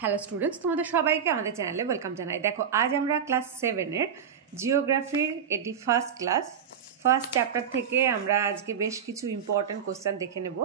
Hello students, তোমাদের সবাইকে আমাদের চ্যানেলে ওয়েলকাম জানাই। দেখো, আজ আমরা ক্লাস 7-এর জিওগ্রাফির এটি ফার্স্ট ক্লাস, ফার্স্ট চ্যাপ্টার থেকে আমরা আজকে বেশ কিছু ইম্পর্টেন্ট কোশ্চেন দেখে নেব।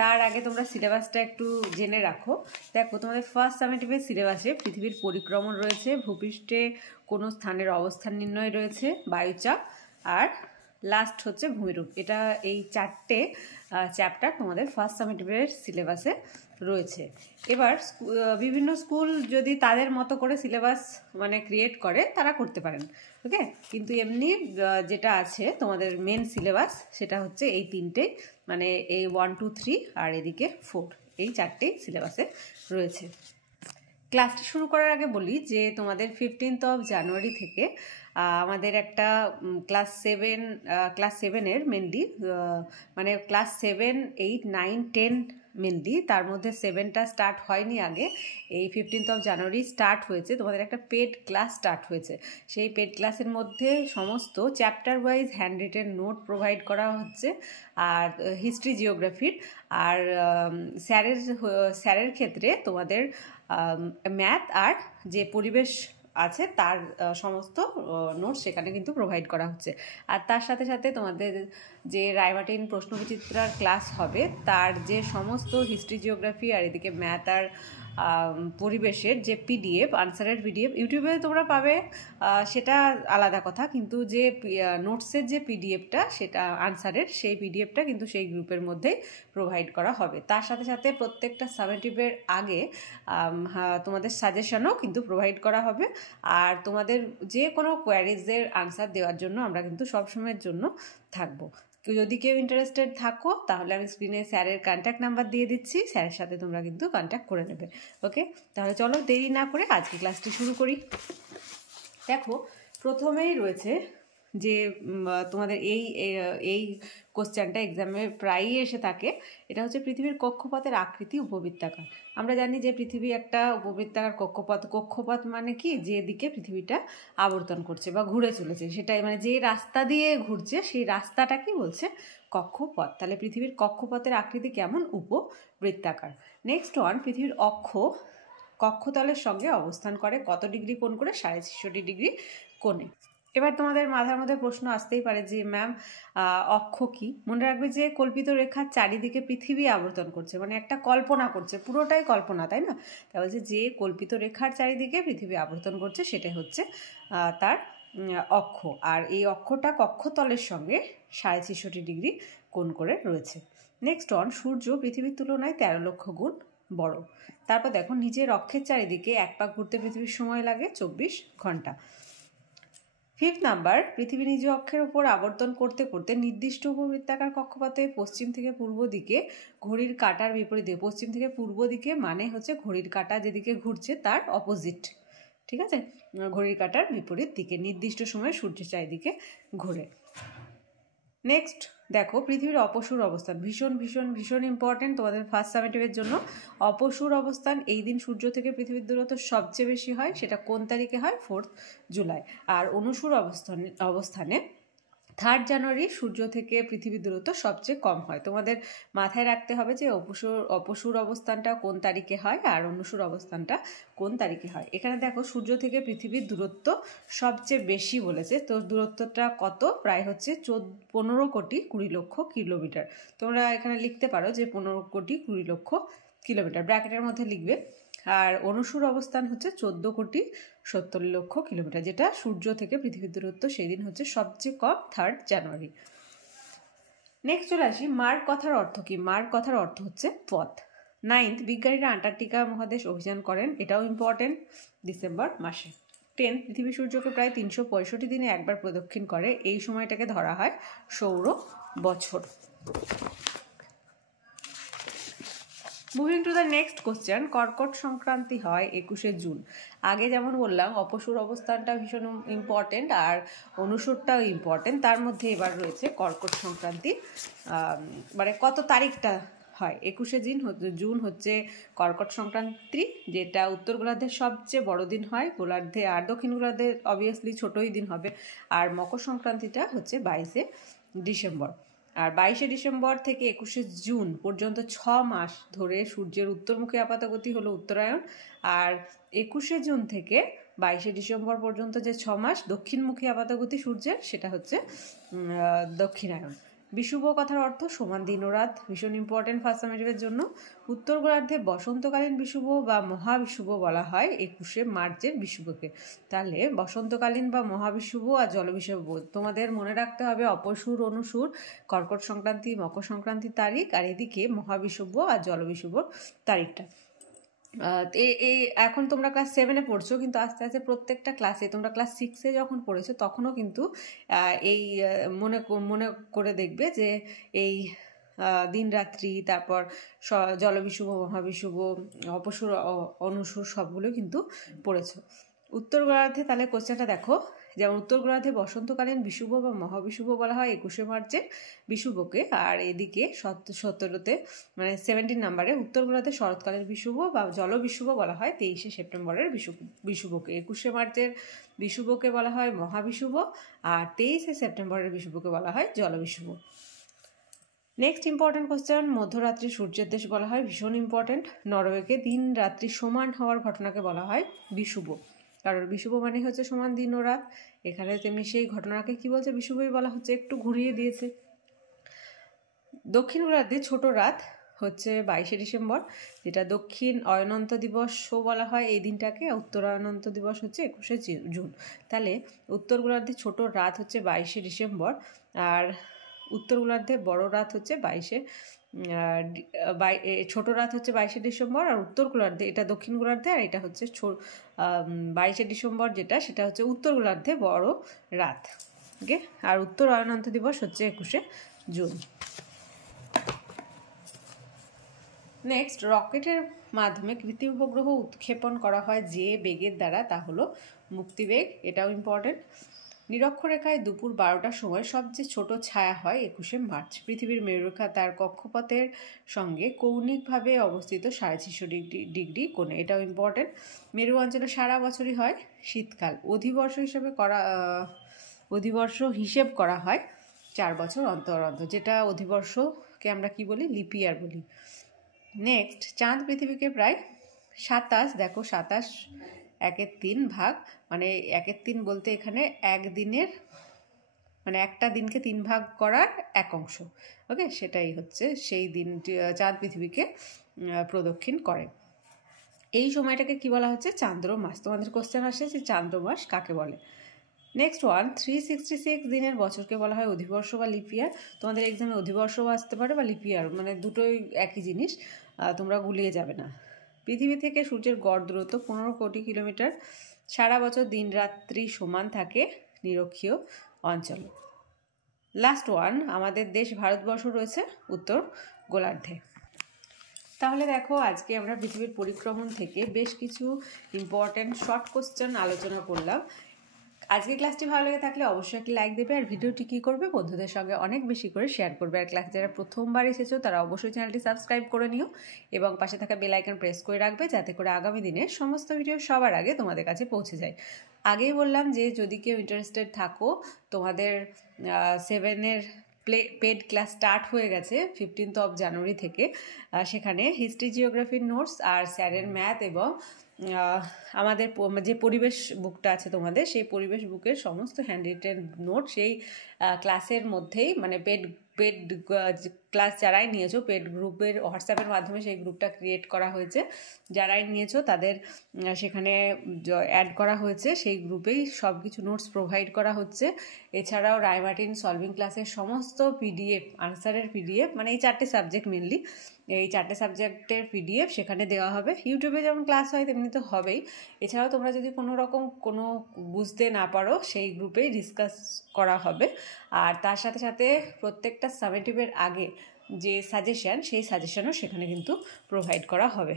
তার আগে তোমরা সিলেবাসটা একটু জেনে রাখো। দেখো, তোমাদের ফার্স্ট সামেটিভের সিলেবাসে পৃথিবীর পরিক্রমণ রয়েছে, ভূপৃষ্ঠে কোনো স্থানের অবস্থান নির্ণয় রয়েছে, বায়ুচাপ, আর লাস্ট হচ্ছে ভূমিরূপ। এটা এই চারটে চ্যাপ্টার তোমাদের ফার্স্ট সামেটিভের সিলেবাসে রয়েছে। এবার বিভিন্ন স্কুল যদি তাদের মতো করে সিলেবাস ক্রিয়েট করে তারা করতে পারেন, ওকে। কিন্তু এমনি যেটা আছে তোমাদের মেন সিলেবাস সেটা হচ্ছে এই তিনটে, এই 1, 2, 3 আর এদিকে 4, এই চারটেই সিলেবাসে রয়েছে। ক্লাসটি শুরু করার আগে বলি যে তোমাদের 15th জানুয়ারি থেকে আমাদের একটা ক্লাস 7-এর মেনলি ক্লাস 7, 8, 9, 10 মেনলি, তার মধ্যে 7টা স্টার্ট হয়নি আগে, এই 15th জানুয়ারি স্টার্ট হয়েছে। তোমাদের একটা পেড ক্লাস স্টার্ট হয়েছে। সেই পেড ক্লাসের মধ্যে সমস্ত chapter wise hand written note provide করা হচ্ছে, আর হিস্ট্রি জিওগ্রাফির, আর স্যারের ক্ষেত্রে তোমাদের ম্যাথ আর যে পরিবেশ আছে তার সমস্ত নোটস সেখানে কিন্তু প্রোভাইড করা হচ্ছে। আর তার সাথে সাথে তোমাদের যে রায়মার্টিন প্রশ্নবিচিত্রার ক্লাস হবে তার যে সমস্ত হিস্ট্রি জিওগ্রাফি আর এদিকে ম্যাথ আর পরিবেশের যে পিডিএফ, আনসারের পিডিএফ ইউটিউবে তোমরা পাবে, সেটা আলাদা কথা, কিন্তু যে নোটসের যে পিডিএফটা সেটা আনসারের, সেই পিডিএফটা কিন্তু সেই গ্রুপের মধ্যেই প্রোভাইড করা হবে। তার সাথে সাথে প্রত্যেকটা সামেটিভের আগে তোমাদের সাজেশনও কিন্তু প্রোভাইড করা হবে। আর তোমাদের যে কোনো কোয়ারিজের আনসার দেওয়ার জন্য আমরা কিন্তু সবসময়ের জন্য থাকবো। যদি কেউ ইন্টারেস্টেড থাকো তাহলে আমি স্ক্রিনে স্যারের কন্ট্যাক্ট নাম্বার দিয়ে দিচ্ছি, স্যারের সাথে তোমরা কিন্তু কন্ট্যাক্ট করে নেবে, ওকে। তাহলে চলো দেরি না করে আজকে ক্লাসটি শুরু করি। দেখো, প্রথমেই রয়েছে যে তোমাদের এই কোশ্চেনটা এক্সামে প্রায়ই এসে থাকে। এটা হচ্ছে পৃথিবীর কক্ষপথের আকৃতি উপবৃত্তাকার। আমরা জানি যে পৃথিবী একটা উপবৃত্তাকার কক্ষপথ মানে কি, যেদিকে পৃথিবীটা আবর্তন করছে বা ঘুরে চলেছে, সেটাই যে রাস্তা দিয়ে ঘুরছে সেই রাস্তাটা কি বলছে, কক্ষপথ। তাহলে পৃথিবীর কক্ষপথের আকৃতি কেমন, উপবৃত্তাকার। নেক্সট ওয়ান, পৃথিবীর অক্ষ কক্ষতলের সঙ্গে অবস্থান করে কত ডিগ্রি কোণ করে, 66.5 ডিগ্রি কোণে। এবার তোমাদের মাথার মধ্যে প্রশ্ন আসতেই পারে যে ম্যাম অক্ষ কি? মনে রাখবে যে কল্পিত রেখার চারিদিকে পৃথিবী আবর্তন করছে, একটা কল্পনা করছে, পুরোটাই কল্পনা, তাই না? তা বলছে যে কল্পিত রেখার চারিদিকে পৃথিবী আবর্তন করছে সেটাই হচ্ছে তার অক্ষ। আর এই অক্ষটা কক্ষতলের সঙ্গে 66.5 ডিগ্রি কোণ করে রয়েছে। নেক্সট অন, সূর্য পৃথিবীর তুলনায় 13 লক্ষ গুণ বড়। তারপর দেখো, নিজের অক্ষের চারিদিকে এক পাক ঘুরতে পৃথিবীর সময় লাগে 24 ঘন্টা। 5th নাম্বার, পৃথিবী নিজ অক্ষের উপর আবর্তন করতে করতে নির্দিষ্ট উপবৃত্তাকার কক্ষপথে পশ্চিম থেকে পূর্ব দিকে ঘড়ির কাঁটার বিপরীতে, পশ্চিম থেকে পূর্ব দিকে মানে হচ্ছে ঘড়ির কাঁটা যেদিকে ঘুরছে তার অপোজিট, ঠিক আছে, ঘড়ির কাঁটার বিপরীত দিকে নির্দিষ্ট সময়ে সূর্যের চারিদিকে ঘুরে। নেক্সট দেখো, পৃথিবীর অপসূর অবস্থান ভীষণ ভীষণ ভীষণ ইম্পর্টেন্ট তোমাদের ফার্স্ট সামেটিভের জন্য। অপসূর অবস্থান, এই দিন সূর্য থেকে পৃথিবীর দূরত্ব সবচেয়ে বেশি হয়, সেটা কোন তারিখে হয়, 4 জুলাই। আর অনুসূর অবস্থানে 3 জানুয়ারি সূর্য থেকে পৃথিবীর দূরত্ব সবচেয়ে কম হয়। তোমাদের মাথায় রাখতে হবে যে অপসূর অবস্থানটা কোন তারিখে হয় আর অনুসূর অবস্থানটা কোন তারিখে হয়। এখানে দেখো, সূর্য থেকে পৃথিবীর দূরত্ব সবচেয়ে বেশি বলেছে, তো দূরত্বটা কত, প্রায় হচ্ছে 15 কোটি 20 লক্ষ কিলোমিটার। তোমরা এখানে লিখতে পারো যে 15 কোটি 20 লক্ষ কিলোমিটার, ব্র্যাকেটের মধ্যে লিখবে। আর অনুসূর অবস্থান হচ্ছে 14 কোটি 70 লক্ষ কিলোমিটার, যেটা সূর্য থেকে পৃথিবীর দূরত্ব সেই দিন হচ্ছে সবচেয়ে কম, 3 জানুয়ারি। নেক্সট চলে আসি, মার্ক কথার অর্থ কি? মার্ক কথার অর্থ হচ্ছে পথ। 9th, বিজ্ঞানীরা আন্টার্কটিকা মহাদেশ অভিযান করেন, এটাও ইম্পর্টেন্ট, ডিসেম্বর মাসে। 10th, পৃথিবী সূর্যকে প্রায় 365 দিনে একবার প্রদক্ষিণ করে, এই সময়টাকে ধরা হয় সৌর বছর। Moving to the next question, কর্কট সংক্রান্তি হয় 21শে জুন। আগে যেমন বললাম অপসূর অবস্থানটা ভীষণ ইম্পর্টেন্ট আর অনুসূরটাও ইম্পর্টেন্ট, তার মধ্যে এবার রয়েছে কর্কট সংক্রান্তি, কত তারিখটা হয়। 21শে জুন হচ্ছে কর্কট সংক্রান্তি, যেটা উত্তর গোলার্ধের সবচেয়ে বড় দিন হয়, গোলার্ধে আর দক্ষিণ গোলার্ধে অবভিয়াসলি ছোটই দিন হবে। আর মকর সংক্রান্তিটা হচ্ছে 22শে ডিসেম্বর। আর 22শে ডিসেম্বর থেকে 21শে জুন পর্যন্ত 6 মাস ধরে সূর্যের উত্তরমুখী আপাতগতি হলো উত্তরায়ণ, আর 21শে জুন থেকে 22শে ডিসেম্বর পর্যন্ত যে 6 মাস দক্ষিণমুখী আপাতগতি সূর্যের, সেটা হচ্ছে দক্ষিণায়ন। বিষুব কথার অর্থ সমান দিন ও রাত, ভীষণ ইম্পর্টেন্ট ফার্স্ট সামেটিভের জন্য। উত্তর গোলার্ধে বসন্তকালীন বিষুব বা মহাবিষুব বলা হয় 21শে মার্চের বিষুবকে। তাহলে বসন্তকালীন বা মহাবিষুব আর জলবিষুব তোমাদের মনে রাখতে হবে অপসুর, অনুসুর, কর্কট সংক্রান্তি, মকর সংক্রান্তির তারিখ, আর এদিকে মহাবিষুব আর জলবিষুবর তারিখটা। এই এখন তোমরা ক্লাস 7-এ পড়ছো, কিন্তু আস্তে আস্তে প্রত্যেকটা ক্লাসে, তোমরা ক্লাস 6-এ যখন পড়েছো তখনও কিন্তু এই মনে করে দেখবে যে এই দিন রাত্রি, তারপর জলবিষুব, মহাবিষুব, অপসুর, অনুসুর সবগুলো কিন্তু পড়েছো। উত্তর গোলার্ধে তাহলে কোশ্চেনটা দেখো, যেমন উত্তর গোলার্ধে বসন্তকালীন বিষুব বা মহাবিষুব বলা হয় 21শে মার্চের বিষুবকে, আর এদিকে 17-তে মানে 17 নম্বরে উত্তর গোলার্ধে শরৎকালের বিষুব বা জলবিষুব বলা হয় 23শে সেপ্টেম্বরের বিষুবকে। 21শে মার্চের বিষুবকে বলা হয় মহাবিষুব, আর 23শে সেপ্টেম্বরের বিষুবকে বলা হয় জলবিষুব। নেক্সট ইম্পর্টেন্ট কোশ্চেন, মধ্যরাত্রি সূর্যের দেশ বলা হয়, ভীষণ ইম্পর্টেন্ট। নরওয়েকে দিন রাত্রি সমান হওয়ার ঘটনাকে বলা হয় বিষুব, কারণ বিষুব মানে হচ্ছে সমান দিন ও রাত। এখানে তেমনি সেই ঘটনাকে কি বলছে, বিষুবই বলা হচ্ছে, একটু ঘুরিয়ে দিয়েছে। দক্ষিণ গোলার্ধে ছোট রাত হচ্ছে 22শে ডিসেম্বর, যেটা দক্ষিণ অয়নন্ত দিবসও বলা হয় এই দিনটাকে। উত্তর অয়নন্ত দিবস হচ্ছে 21শে জুন। তাহলে উত্তর গোলার্ধে ছোট রাত হচ্ছে 22শে ডিসেম্বর, আর উত্তর গোলার্ধে বড় রাত হচ্ছে ছোট রাত হচ্ছে 22শে ডিসেম্বর, আর উত্তর গোলার্ধে, এটা দক্ষিণ গোলার্ধে, আর এটা হচ্ছে 22শে ডিসেম্বর যেটা, সেটা হচ্ছে উত্তর গোলার্ধে বড় রাত। ওকে, আর উত্তর অয়নন্ত দিবস হচ্ছে 21শে জুন। নেক্সট, রকেটের মাধ্যমে কৃত্রিম উপগ্রহ উৎক্ষেপণ করা হয় যে বেগের দ্বারা, তা হলো মুক্তিবেগ, এটাও ইম্পর্টেন্ট। নিরক্ষরেখায় দুপুর 12টার সময় সবচেয়ে ছোট ছায়া হয় 21শে মার্চ। পৃথিবীর মেরুরেখা তার কক্ষপথের সঙ্গে কৌণিকভাবে অবস্থিত 650 ডিগ্রি কোণে, এটাও ইম্পর্টেন্ট। মেরু অঞ্চলে সারা বছরই হয় শীতকাল। অধিবর্ষ হিসেব করা হয় 4 বছর অন্তর অন্তর, যেটা অধিবর্ষকে আমরা কি বলি, লিপ ইয়ার বলি। নেক্সট, চাঁদ পৃথিবীকে প্রায় 27 1/3 ভাগ, মানে 1/3 বলতে এখানে একদিনের, মানে একটা দিনকে 3 ভাগ করার 1 অংশ। ওকে, সেটাই হচ্ছে সেই দিন চাঁদ পৃথিবীকে প্রদক্ষিণ করে। এই সময়টাকে কি বলা হচ্ছে, চান্দ্র মাস। তোমাদের কোশ্চেন আসে যে চান্দ্র মাস কাকে বলে। নেক্সট ওয়ান, 366 দিনের বছরকে বলা হয় অধিবর্ষ বা লিপ ইয়ার। তোমাদের এক্সামে অধিবর্ষও আসতে পারে বা লিপ ইয়ার, মানে দুটোই একই জিনিস, তোমরা গুলিয়ে যাবে না। পৃথিবী থেকে সূর্যের গড় দূরত্ব 15 কোটি কিলোমিটার। সারা বছর দিন রাত্রি সমান থাকে নিরক্ষীয় অঞ্চলে। লাস্ট ওয়ান, আমাদের দেশ ভারতবর্ষ রয়েছে উত্তর গোলার্ধে। তাহলে দেখো, আজকে আমরা পৃথিবীর পরিক্রমণ থেকে বেশ কিছু ইম্পর্টেন্ট শর্ট কোশ্চেন আলোচনা করলাম। আজকে ক্লাসটি ভালো লেগে থাকলে অবশ্যই একটি লাইক দেবে, আর ভিডিওটি কী করবে, বন্ধুদের সঙ্গে অনেক বেশি করে শেয়ার করবে। আর ক্লাস যারা প্রথমবার এসেছো তারা অবশ্যই চ্যানেলটি সাবস্ক্রাইব করে নিও এবং পাশে থাকা বেল আইকন প্রেস করে রাখবে, যাতে করে আগামী দিনের সমস্ত ভিডিও সবার আগে তোমাদের কাছে পৌঁছে যায়। আগেই বললাম যে যদি কেউ ইন্টারেস্টেড থাকো, তোমাদের 7-এর পেড ক্লাস স্টার্ট হয়ে গেছে 15 জানুয়ারি থেকে। সেখানে হিস্ট্রি, জিওগ্রাফির নোটস আর স্যারের ম্যাথ এবং আমাদের যে পরিবেশ বুকটা আছে তোমাদের, সেই পরিবেশ বুকের সমস্ত হ্যান্ড রিটেন নোট সেই ক্লাসের মধ্যেই, মানে পেড ক্লাস যারাই নিয়েছো, পেড গ্রুপের হোয়াটসঅ্যাপের মাধ্যমে সেই গ্রুপটা ক্রিয়েট করা হয়েছে। যারাই নিয়েছো তাদের সেখানে অ্যাড করা হয়েছে, সেই গ্রুপেই সব কিছু নোটস প্রোভাইড করা হচ্ছে। এছাড়াও রায়মার্টিন সলভিং ক্লাসের সমস্ত পিডিএফ, আনসারের পিডিএফ, মানে এই 4টে সাবজেক্ট মেনলি, এই 4টে সাবজেক্টের পিডিএফ সেখানে দেওয়া হবে। ইউটিউবে যেমন ক্লাস হয় তেমনি তো হবেই। এছাড়াও তোমরা যদি কোনো বুঝতে না পারো, সেই গ্রুপেই ডিসকাস করা হবে। আর তার সাথে সাথে প্রত্যেকটা সামেটিভের আগে যে সাজেশান, সেই সাজেশানও সেখানে কিন্তু প্রোভাইড করা হবে।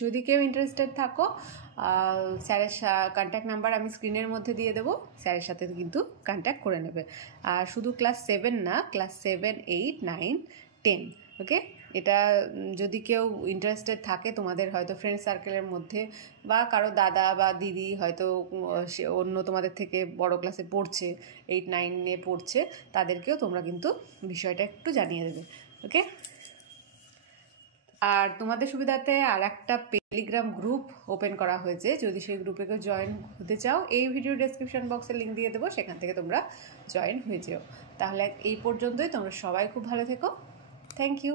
যদি কেউ ইন্টারেস্টেড থাকো, স্যারের কন্ট্যাক্ট নাম্বার আমি স্ক্রিনের মধ্যে দিয়ে দেবো, স্যারের সাথে কিন্তু কন্ট্যাক্ট করে নেবে। আর শুধু ক্লাস 7 না, ক্লাস 7, 8, 9, 10, ওকে। এটা যদি কেউ ইন্টারেস্টেড থাকে তোমাদের হয়তো ফ্রেন্ড সার্কেলের মধ্যে বা কারো দাদা বা দিদি হয়তো সে অন্য তোমাদের থেকে বড় ক্লাসে পড়ছে, 8-9-এ পড়ছে, তাদেরকেও তোমরা কিন্তু বিষয়টা একটু জানিয়ে দেবে। ওকে, আর তোমাদের সুবিধাতে আর একটা টেলিগ্রাম গ্রুপ ওপেন করা হয়েছে, যদি সেই গ্রুপে কেউ জয়েন হতে চাও এই ভিডিও ডেসক্রিপশন বক্সে লিঙ্ক দিয়ে দেবো, সেখান থেকে তোমরা জয়েন হয়ে যেও। তাহলে এই পর্যন্তই, তোমরা সবাই খুব ভালো থেকো। Thank you.